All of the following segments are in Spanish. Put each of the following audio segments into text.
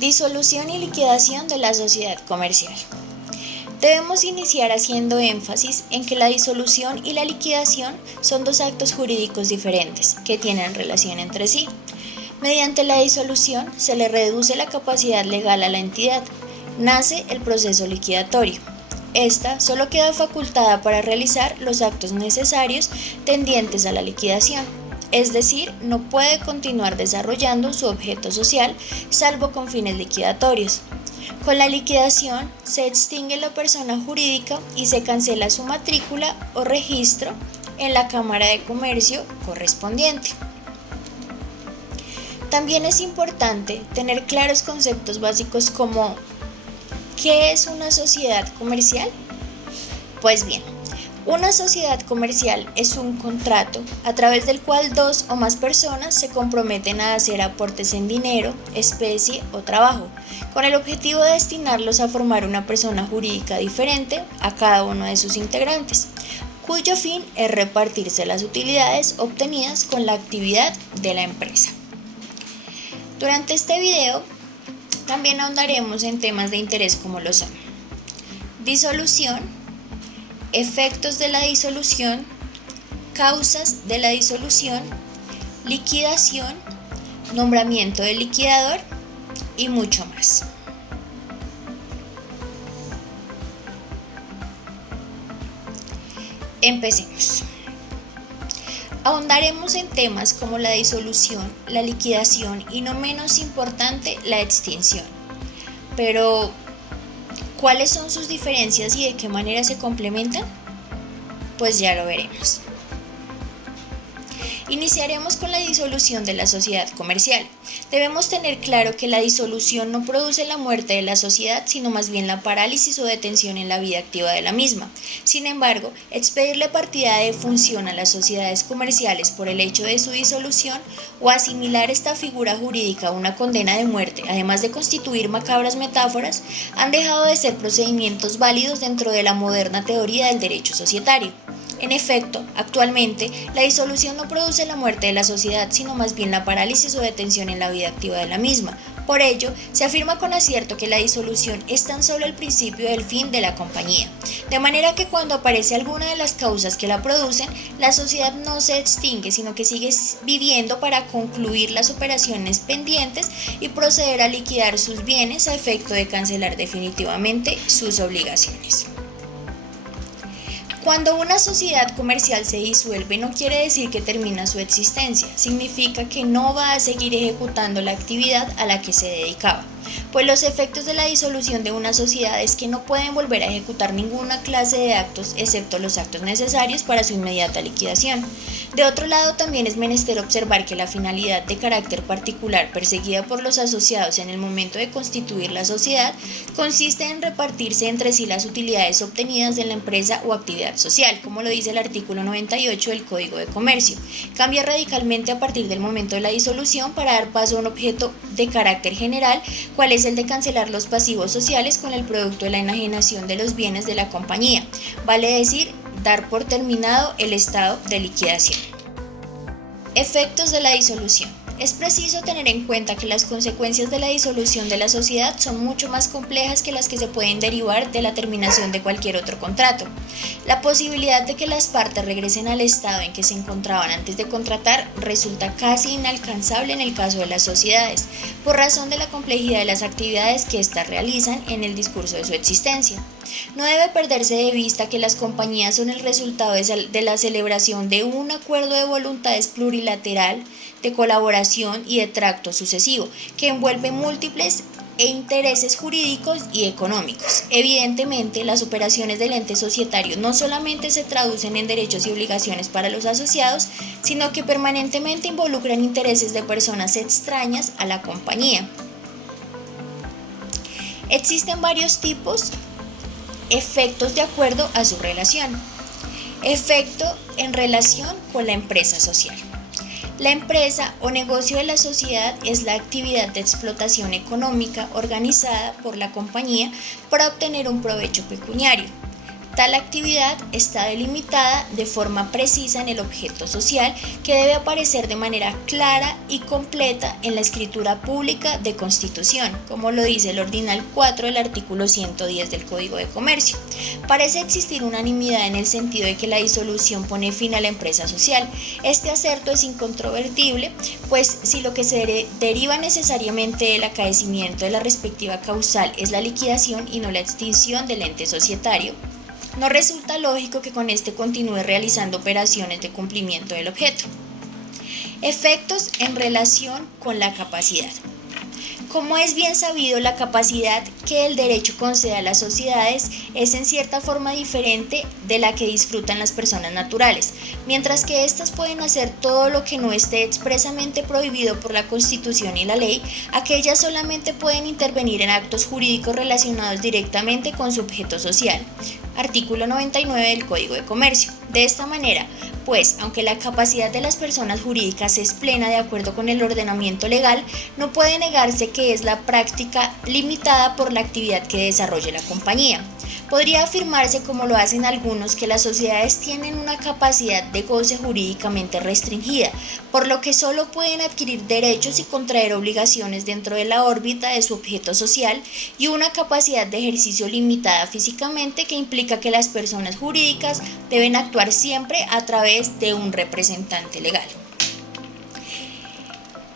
Disolución y liquidación de la sociedad comercial. Debemos iniciar haciendo énfasis en que la disolución y la liquidación son dos actos jurídicos diferentes que tienen relación entre sí. Mediante la disolución se le reduce la capacidad legal a la entidad. Nace el proceso liquidatorio. Esta solo queda facultada para realizar los actos necesarios tendientes a la liquidación. Es decir, no puede continuar desarrollando su objeto social, salvo con fines liquidatorios. Con la liquidación se extingue la persona jurídica y se cancela su matrícula o registro en la Cámara de Comercio correspondiente. También es importante tener claros conceptos básicos como ¿qué es una sociedad comercial? Pues bien, una sociedad comercial es un contrato a través del cual dos o más personas se comprometen a hacer aportes en dinero, especie o trabajo, con el objetivo de destinarlos a formar una persona jurídica diferente a cada uno de sus integrantes, cuyo fin es repartirse las utilidades obtenidas con la actividad de la empresa. Durante este video también ahondaremos en temas de interés como lo son disolución, efectos de la disolución, causas de la disolución, liquidación, nombramiento del liquidador y mucho más. Empecemos. Ahondaremos en temas como la disolución, la liquidación y no menos importante, la extinción. Pero, ¿cuáles son sus diferencias y de qué manera se complementan? Pues ya lo veremos. Iniciaremos con la disolución de la sociedad comercial. Debemos tener claro que la disolución no produce la muerte de la sociedad, sino más bien la parálisis o detención en la vida activa de la misma. Sin embargo, expedirle partida de función a las sociedades comerciales por el hecho de su disolución o asimilar esta figura jurídica a una condena de muerte, además de constituir macabras metáforas, han dejado de ser procedimientos válidos dentro de la moderna teoría del derecho societario. En efecto, actualmente, la disolución no produce la muerte de la sociedad, sino más bien la parálisis o detención en la vida activa de la misma. Por ello, se afirma con acierto que la disolución es tan solo el principio del fin de la compañía. De manera que cuando aparece alguna de las causas que la producen, la sociedad no se extingue, sino que sigue viviendo para concluir las operaciones pendientes y proceder a liquidar sus bienes a efecto de cancelar definitivamente sus obligaciones. Cuando una sociedad comercial se disuelve no quiere decir que termina su existencia, significa que no va a seguir ejecutando la actividad a la que se dedicaba, pues los efectos de la disolución de una sociedad es que no pueden volver a ejecutar ninguna clase de actos excepto los actos necesarios para su inmediata liquidación. De otro lado, también es menester observar que la finalidad de carácter particular perseguida por los asociados en el momento de constituir la sociedad consiste en repartirse entre sí las utilidades obtenidas de la empresa o actividad social, como lo dice el artículo 98 del Código de Comercio. Cambia radicalmente a partir del momento de la disolución para dar paso a un objeto de carácter general, cual es el de cancelar los pasivos sociales con el producto de la enajenación de los bienes de la compañía, vale decir, dar por terminado el estado de liquidación. Efectos de la disolución. Es preciso tener en cuenta que las consecuencias de la disolución de la sociedad son mucho más complejas que las que se pueden derivar de la terminación de cualquier otro contrato. La posibilidad de que las partes regresen al estado en que se encontraban antes de contratar resulta casi inalcanzable en el caso de las sociedades, por razón de la complejidad de las actividades que éstas realizan en el discurso de su existencia. No debe perderse de vista que las compañías son el resultado de la celebración de un acuerdo de voluntades plurilateral, de colaboración y de tracto sucesivo, que envuelve múltiples intereses jurídicos y económicos. Evidentemente, las operaciones del ente societario no solamente se traducen en derechos y obligaciones para los asociados, sino que permanentemente involucran intereses de personas extrañas a la compañía. Existen varios tipos efectos de acuerdo a su relación. Efecto en relación con la empresa social. La empresa o negocio de la sociedad es la actividad de explotación económica organizada por la compañía para obtener un provecho pecuniario. Tal actividad está delimitada de forma precisa en el objeto social que debe aparecer de manera clara y completa en la escritura pública de constitución, como lo dice el ordinal 4 del artículo 110 del Código de Comercio. Parece existir unanimidad en el sentido de que la disolución pone fin a la empresa social. Este acerto es incontrovertible, pues si lo que se deriva necesariamente del acaecimiento de la respectiva causal es la liquidación y no la extinción del ente societario, no resulta lógico que con este continúe realizando operaciones de cumplimiento del objeto. Efectos en relación con la capacidad. Como es bien sabido, la capacidad que el derecho concede a las sociedades es en cierta forma diferente de la que disfrutan las personas naturales. Mientras que éstas pueden hacer todo lo que no esté expresamente prohibido por la Constitución y la ley, aquellas solamente pueden intervenir en actos jurídicos relacionados directamente con su objeto social. Artículo 99 del Código de Comercio. De esta manera, pues, aunque la capacidad de las personas jurídicas es plena de acuerdo con el ordenamiento legal, no puede negarse que es la práctica limitada por la actividad que desarrolle la compañía. Podría afirmarse, como lo hacen algunos, que las sociedades tienen una capacidad de goce jurídicamente restringida, por lo que solo pueden adquirir derechos y contraer obligaciones dentro de la órbita de su objeto social, y una capacidad de ejercicio limitada físicamente que implica que las personas jurídicas deben actuar siempre a través de un representante legal.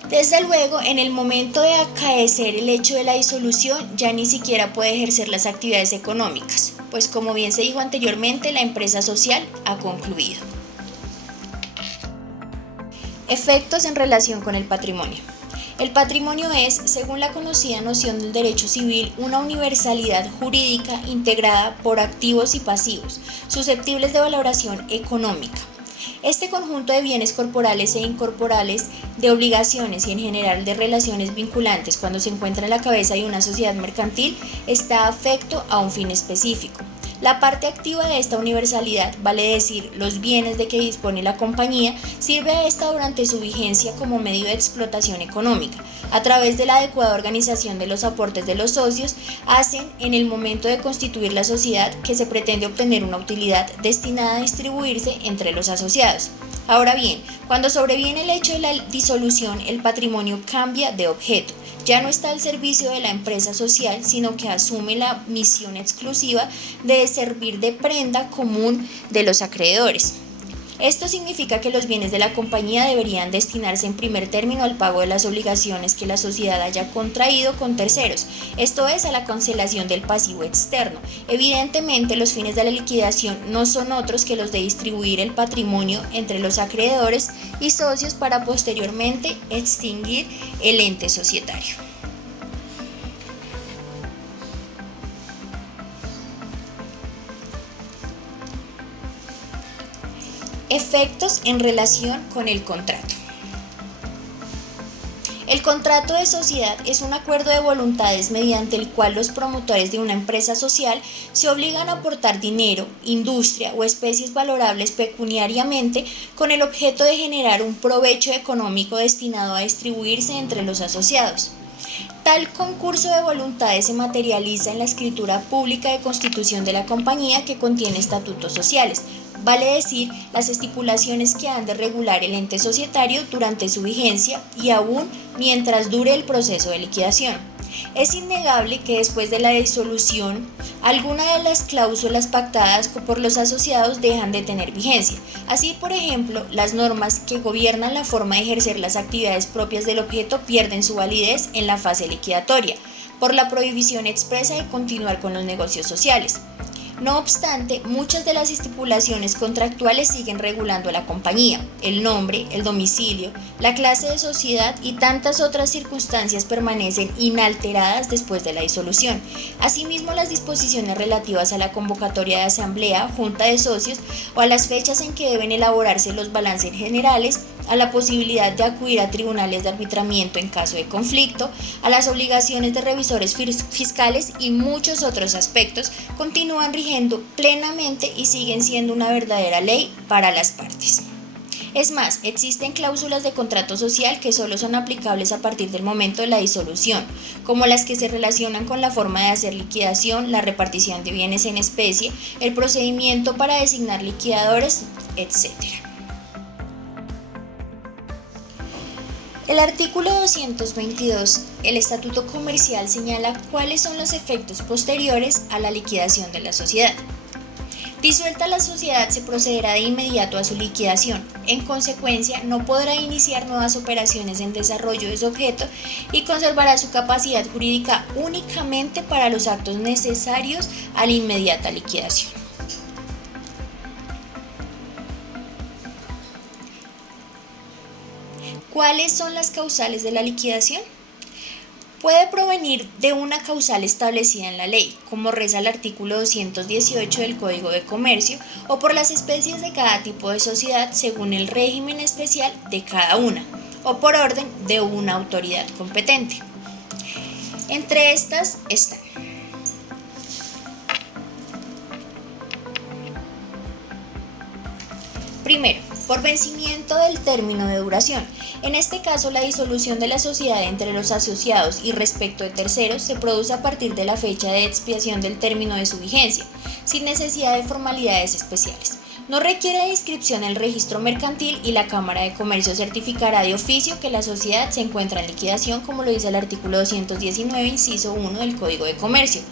Desde luego, en el momento de acaecer el hecho de la disolución, ya ni siquiera puede ejercer las actividades económicas, pues como bien se dijo anteriormente, la empresa social ha concluido. Efectos en relación con el patrimonio. El patrimonio es, según la conocida noción del derecho civil, una universalidad jurídica integrada por activos y pasivos, susceptibles de valoración económica. Este conjunto de bienes corporales e incorporales, de obligaciones y en general de relaciones vinculantes cuando se encuentra en la cabeza de una sociedad mercantil, está afecto a un fin específico. La parte activa de esta universalidad, vale decir, los bienes de que dispone la compañía, sirve a esta durante su vigencia como medio de explotación económica. A través de la adecuada organización de los aportes de los socios, hacen en el momento de constituir la sociedad que se pretende obtener una utilidad destinada a distribuirse entre los asociados. Ahora bien, cuando sobreviene el hecho de la disolución, el patrimonio cambia de objeto. Ya no está al servicio de la empresa social, sino que asume la misión exclusiva de servir de prenda común de los acreedores. Esto significa que los bienes de la compañía deberían destinarse en primer término al pago de las obligaciones que la sociedad haya contraído con terceros, esto es, a la cancelación del pasivo externo. Evidentemente, los fines de la liquidación no son otros que los de distribuir el patrimonio entre los acreedores y socios para posteriormente extinguir el ente societario. Efectos en relación con el contrato. El contrato de sociedad es un acuerdo de voluntades mediante el cual los promotores de una empresa social se obligan a aportar dinero, industria o especies valorables pecuniariamente con el objeto de generar un provecho económico destinado a distribuirse entre los asociados. Tal concurso de voluntades se materializa en la escritura pública de constitución de la compañía que contiene estatutos sociales, vale decir, las estipulaciones que han de regular el ente societario durante su vigencia y aún mientras dure el proceso de liquidación. Es innegable que después de la disolución, algunas de las cláusulas pactadas por los asociados dejan de tener vigencia. Así, por ejemplo, las normas que gobiernan la forma de ejercer las actividades propias del objeto pierden su validez en la fase liquidatoria, por la prohibición expresa de continuar con los negocios sociales. No obstante, muchas de las estipulaciones contractuales siguen regulando a la compañía. El nombre, el domicilio, la clase de sociedad y tantas otras circunstancias permanecen inalteradas después de la disolución. Asimismo, las disposiciones relativas a la convocatoria de asamblea, junta de socios o a las fechas en que deben elaborarse los balances generales, a la posibilidad de acudir a tribunales de arbitramiento en caso de conflicto, a las obligaciones de revisores fiscales y muchos otros aspectos, continúan rigiendo plenamente y siguen siendo una verdadera ley para las partes. Es más, existen cláusulas de contrato social que solo son aplicables a partir del momento de la disolución, como las que se relacionan con la forma de hacer liquidación, la repartición de bienes en especie, el procedimiento para designar liquidadores, etc. El artículo 222, el Estatuto Comercial, señala cuáles son los efectos posteriores a la liquidación de la sociedad. Disuelta la sociedad, se procederá de inmediato a su liquidación. En consecuencia, no podrá iniciar nuevas operaciones en desarrollo de su objeto y conservará su capacidad jurídica únicamente para los actos necesarios a la inmediata liquidación. ¿Cuáles son las causales de la liquidación? Puede provenir de una causal establecida en la ley, como reza el artículo 218 del Código de Comercio, o por las especies de cada tipo de sociedad según el régimen especial de cada una, o por orden de una autoridad competente. Entre estas están: primero, por vencimiento del término de duración. En este caso, la disolución de la sociedad entre los asociados y respecto de terceros se produce a partir de la fecha de expiación del término de su vigencia, sin necesidad de formalidades especiales. No requiere de inscripción en el registro mercantil y la Cámara de Comercio certificará de oficio que la sociedad se encuentra en liquidación, como lo dice el artículo 219, inciso 1 del Código de Comercio.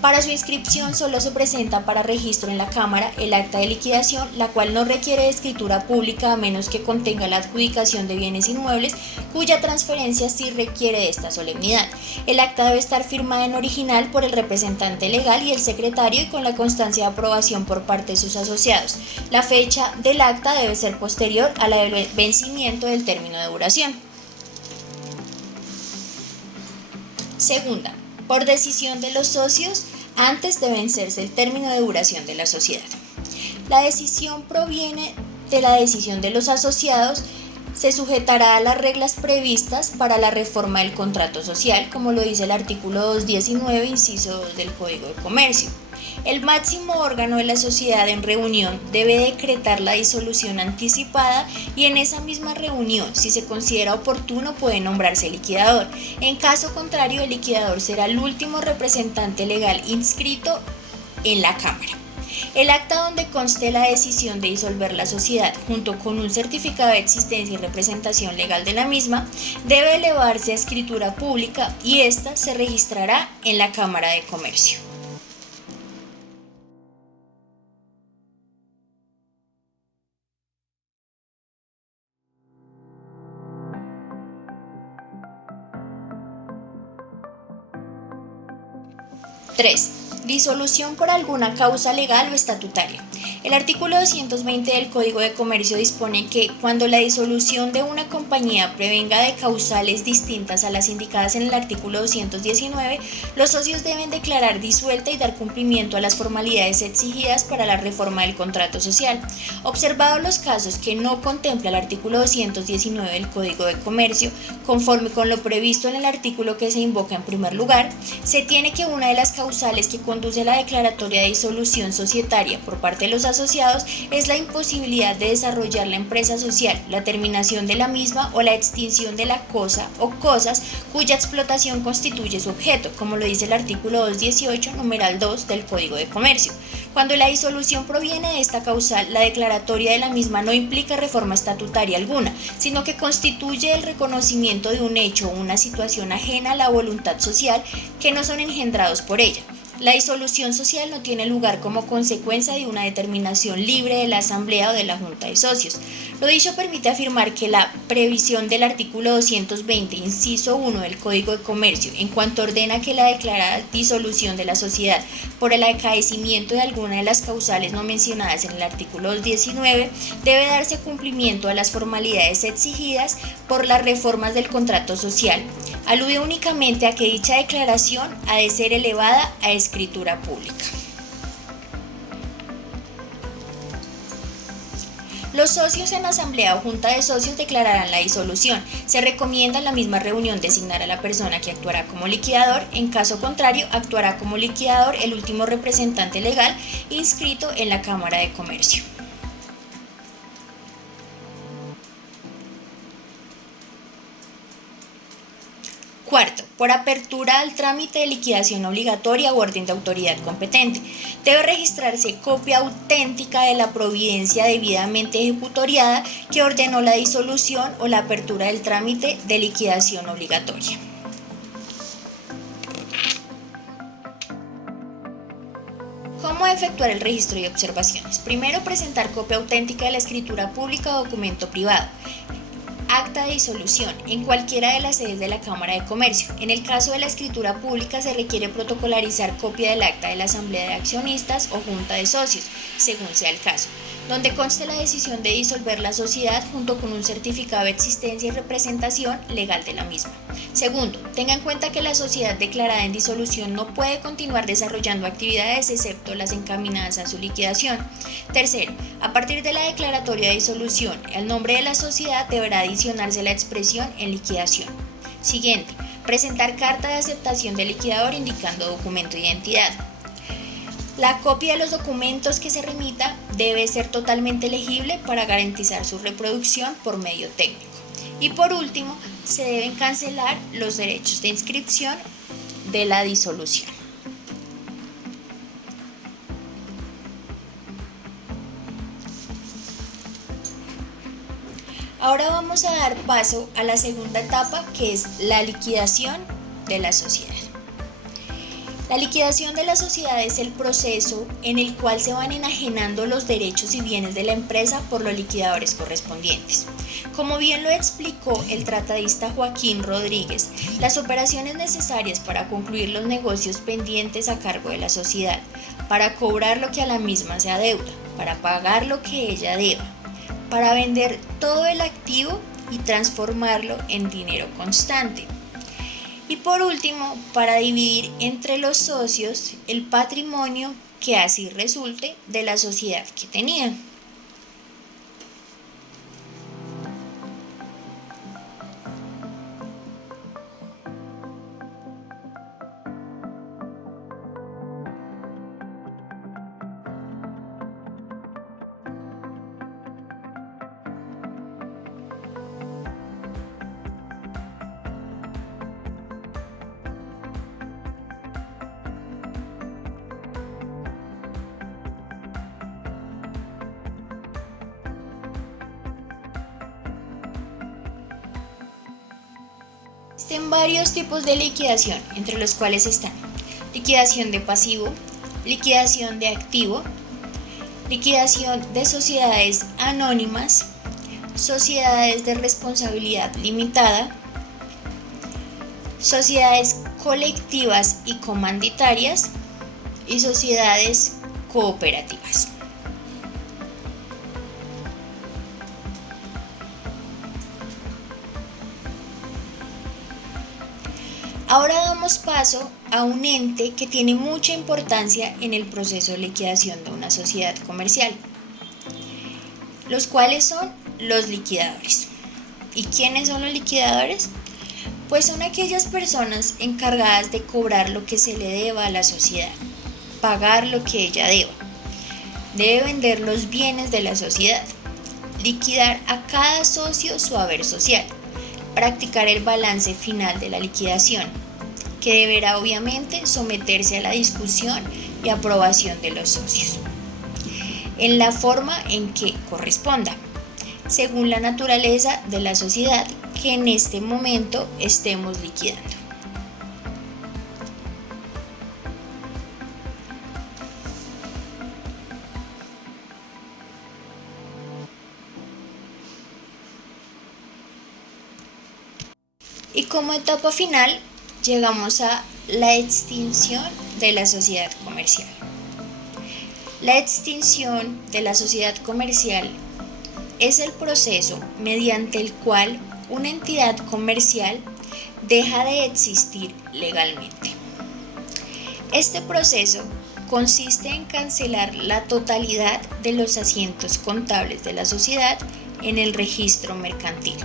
Para su inscripción solo se presenta para registro en la Cámara el acta de liquidación, la cual no requiere de escritura pública a menos que contenga la adjudicación de bienes inmuebles, cuya transferencia sí requiere de esta solemnidad. El acta debe estar firmada en original por el representante legal y el secretario y con la constancia de aprobación por parte de sus asociados. La fecha del acta debe ser posterior a la del vencimiento del término de duración. Segunda, por decisión de los socios antes de vencerse el término de duración de la sociedad. La decisión proviene de la decisión de los asociados, se sujetará a las reglas previstas para la reforma del contrato social, como lo dice el artículo 219, inciso 2 del Código de Comercio. El máximo órgano de la sociedad en reunión debe decretar la disolución anticipada y en esa misma reunión, si se considera oportuno, puede nombrarse liquidador. En caso contrario, el liquidador será el último representante legal inscrito en la Cámara. El acta donde conste la decisión de disolver la sociedad, junto con un certificado de existencia y representación legal de la misma, debe elevarse a escritura pública y ésta se registrará en la Cámara de Comercio. Tres. Disolución por alguna causa legal o estatutaria. El artículo 220 del Código de Comercio dispone que cuando la disolución de una compañía prevenga de causales distintas a las indicadas en el artículo 219, los socios deben declarar disuelta y dar cumplimiento a las formalidades exigidas para la reforma del contrato social. Observados los casos que no contempla el artículo 219 del Código de Comercio, conforme con lo previsto en el artículo que se invoca en primer lugar, se tiene que una de las causales que conduce a la declaratoria de disolución societaria por parte de los asociados es la imposibilidad de desarrollar la empresa social, la terminación de la misma o la extinción de la cosa o cosas cuya explotación constituye su objeto, como lo dice el artículo 218, numeral 2 del Código de Comercio. Cuando la disolución proviene de esta causal, la declaratoria de la misma no implica reforma estatutaria alguna, sino que constituye el reconocimiento de un hecho o una situación ajena a la voluntad social que no son engendrados por ella. La disolución social no tiene lugar como consecuencia de una determinación libre de la Asamblea o de la Junta de Socios. Lo dicho permite afirmar que la previsión del artículo 220, inciso 1 del Código de Comercio, en cuanto ordena que la declarada disolución de la sociedad por el acaecimiento de alguna de las causales no mencionadas en el artículo 219, debe darse cumplimiento a las formalidades exigidas por las reformas del contrato social. Alude únicamente a que dicha declaración ha de ser elevada a escritura pública. Los socios en asamblea o junta de socios declararán la disolución. Se recomienda en la misma reunión designar a la persona que actuará como liquidador. En caso contrario, actuará como liquidador el último representante legal inscrito en la Cámara de Comercio. por apertura al trámite de liquidación obligatoria o orden de autoridad competente. Debe registrarse copia auténtica de la providencia debidamente ejecutoriada que ordenó la disolución o la apertura del trámite de liquidación obligatoria. ¿Cómo efectuar el registro y observaciones? Primero, presentar copia auténtica de la escritura pública o documento privado. Acta de disolución en cualquiera de las sedes de la Cámara de Comercio. En el caso de la escritura pública se requiere protocolarizar copia del acta de la Asamblea de Accionistas o Junta de Socios, según sea el caso, donde conste la decisión de disolver la sociedad junto con un certificado de existencia y representación legal de la misma. Segundo, tenga en cuenta que la sociedad declarada en disolución no puede continuar desarrollando actividades excepto las encaminadas a su liquidación. Tercero, a partir de la declaratoria de disolución, al nombre de la sociedad deberá adicionarse la expresión en liquidación. Siguiente, presentar carta de aceptación del liquidador indicando documento de identidad. La copia de los documentos que se remita debe ser totalmente legible para garantizar su reproducción por medio técnico. Y por último, se deben cancelar los derechos de inscripción de la disolución. Ahora vamos a dar paso a la segunda etapa, que es la liquidación de la sociedad. La liquidación de la sociedad es el proceso en el cual se van enajenando los derechos y bienes de la empresa por los liquidadores correspondientes. Como bien lo explicó el tratadista Joaquín Rodríguez, las operaciones necesarias para concluir los negocios pendientes a cargo de la sociedad, para cobrar lo que a la misma se adeuda, para pagar lo que ella deba, para vender todo el activo y transformarlo en dinero constante. Y por último, para dividir entre los socios el patrimonio que así resulte de la sociedad que tenían. Existen varios tipos de liquidación, entre los cuales están liquidación de pasivo, liquidación de activo, liquidación de sociedades anónimas, sociedades de responsabilidad limitada, sociedades colectivas y comanditarias y sociedades cooperativas. Ahora damos paso a un ente que tiene mucha importancia en el proceso de liquidación de una sociedad comercial, los cuales son los liquidadores. ¿Y quiénes son los liquidadores? Pues son aquellas personas encargadas de cobrar lo que se le deba a la sociedad, pagar lo que ella deba. Debe vender los bienes de la sociedad, liquidar a cada socio su haber social, practicar el balance final de la liquidación, que deberá obviamente someterse a la discusión y aprobación de los socios, en la forma en que corresponda, según la naturaleza de la sociedad que en este momento estemos liquidando. Y como etapa final, llegamos a la extinción de la sociedad comercial. La extinción de la sociedad comercial es el proceso mediante el cual una entidad comercial deja de existir legalmente. Este proceso consiste en cancelar la totalidad de los asientos contables de la sociedad en el registro mercantil,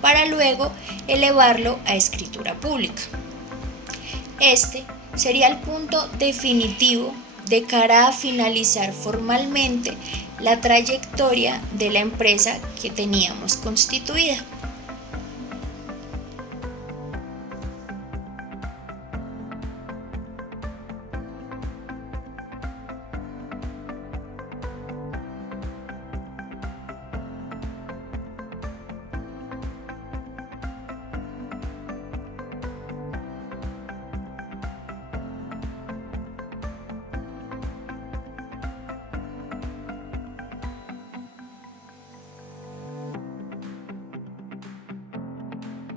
para luego elevarlo a escritura pública. Este sería el punto definitivo de cara a finalizar formalmente la trayectoria de la empresa que teníamos constituida.